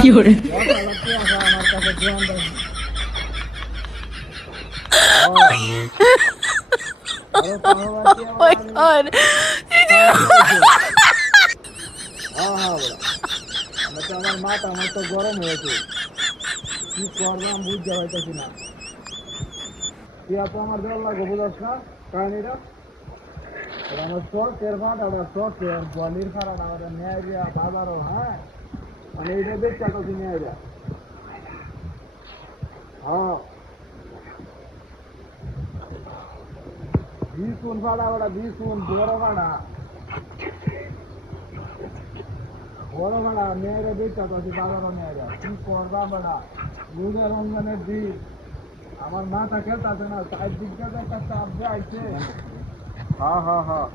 কি করে my god আমার মাথা আমার তো গরম হয়েছে কি করলাম বুঝতে পারতেছি না তুই এত আমার জল লাগবে বুঝাস না কাহিনীটা আমার চল তের ভাট আবার চলছে বলির খারাপ আমার ন্যায় দিয়া বাজারও হ্যাঁ মানে এইটা দেখতে পাচ্ছি ন্যায় দিয়া হ্যাঁ বিশুন ভাড়া ভাড়া বিশুন বড় ভাড়া মেয়েরা দেখতে পাচ্ছি বাজারও মেয়েরা কি করবা ভাড়া রোজা রমজানের দিন আমার মাথা খেলতেছে না চার দিক থেকে একটা চাপ দিয়ে আইছে হ্যাঁ হ্যাঁ হ্যাঁ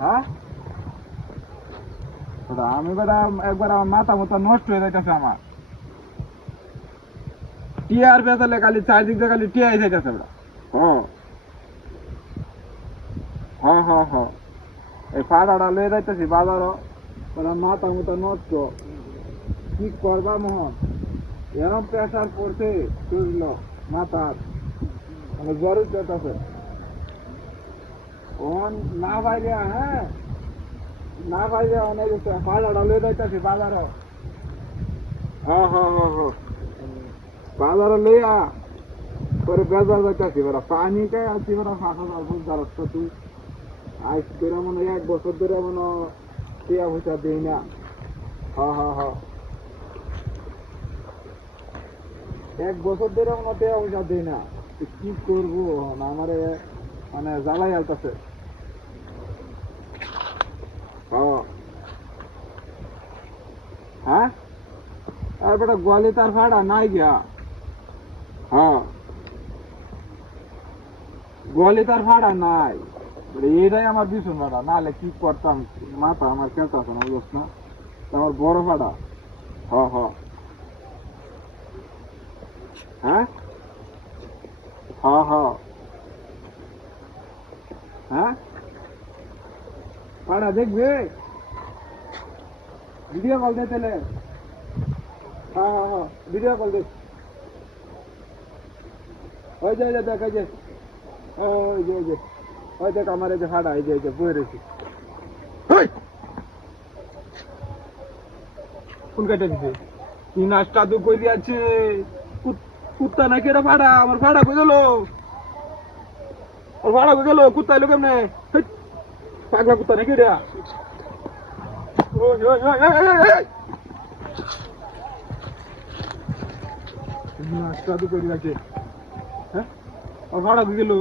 হ্যাঁ আমি বেটা একবার আমার মাথা মতো নষ্ট হয়ে যাইতেছে আমার টিয়ার বেতালে খালি চারদিক দিয়ে খালি টিয়াই যাইতেছে বেটা হ্যাঁ হ্যাঁ হ্যাঁ এই ফাড়াটা লয়ে যাইতেছি বাজারও ওরা মাথা মতো নষ্ট কি করবা মোহন এরম প্রেশার পড়ছে শরীর মাথার মানে জ্বর উঠতেছে ওন না বাইরে হ্যাঁ না বাইরে অনেক ফাড়াটা লয়ে যাইতেছি বাজারও হ্যাঁ হ্যাঁ হ্যাঁ হ্যাঁ বাজারে লইয়া পরে বেজার যাইতেছি বেড়া পানি খাই আছি বেড়া ফাঁকা বুঝতে পারছ তুই আজ ধরে মনে 1 বছর ধরে মনে টিয়া পয়সা দিই না হ্যাঁ হ্যাঁ হ্যাঁ 1 বছর ধরে মনে টিয়া পয়সা দিই না কি করবো আমারে মানে জ্বালাই আলতেছে হ্যাঁ আর বেটা গোয়ালি তার ভাড়া নাই গিয়া হ্যাঁ গোয়ালি তার ভাড়া নাই এটাই আমার ভীষণ ভাড়া নাহলে কি করতাম মাথা আমার খেলতেছে না বুঝছ না আমার বড় ভাড়া হ্যাঁ হ্যাঁ হ্যাঁ হ্যাঁ হ্যাঁ হ্যাঁ ভাড়া দেখবে ভিডিও কল দে তাহলে হ্যাঁ হ্যাঁ হ্যাঁ ভিডিও কল দে ওই যে দেখ এই যে ওই যে ওই দেখ আমার এই যে ভাড়া এই যে বয়ে রয়েছি কোন কাটে দিছে কি নাস্তা তো কই দিয়েছে কুত্তা নাকি এটা ভাড়া আমার ভাড়া কই গেল ওর ভাড়া কই গেল কুত্তা এলো কেমনে পাগলা কুত্তা নাকি এটা নাস্তা তো কই দিয়েছে হ্যাঁ ওর ভাড়া কই গেল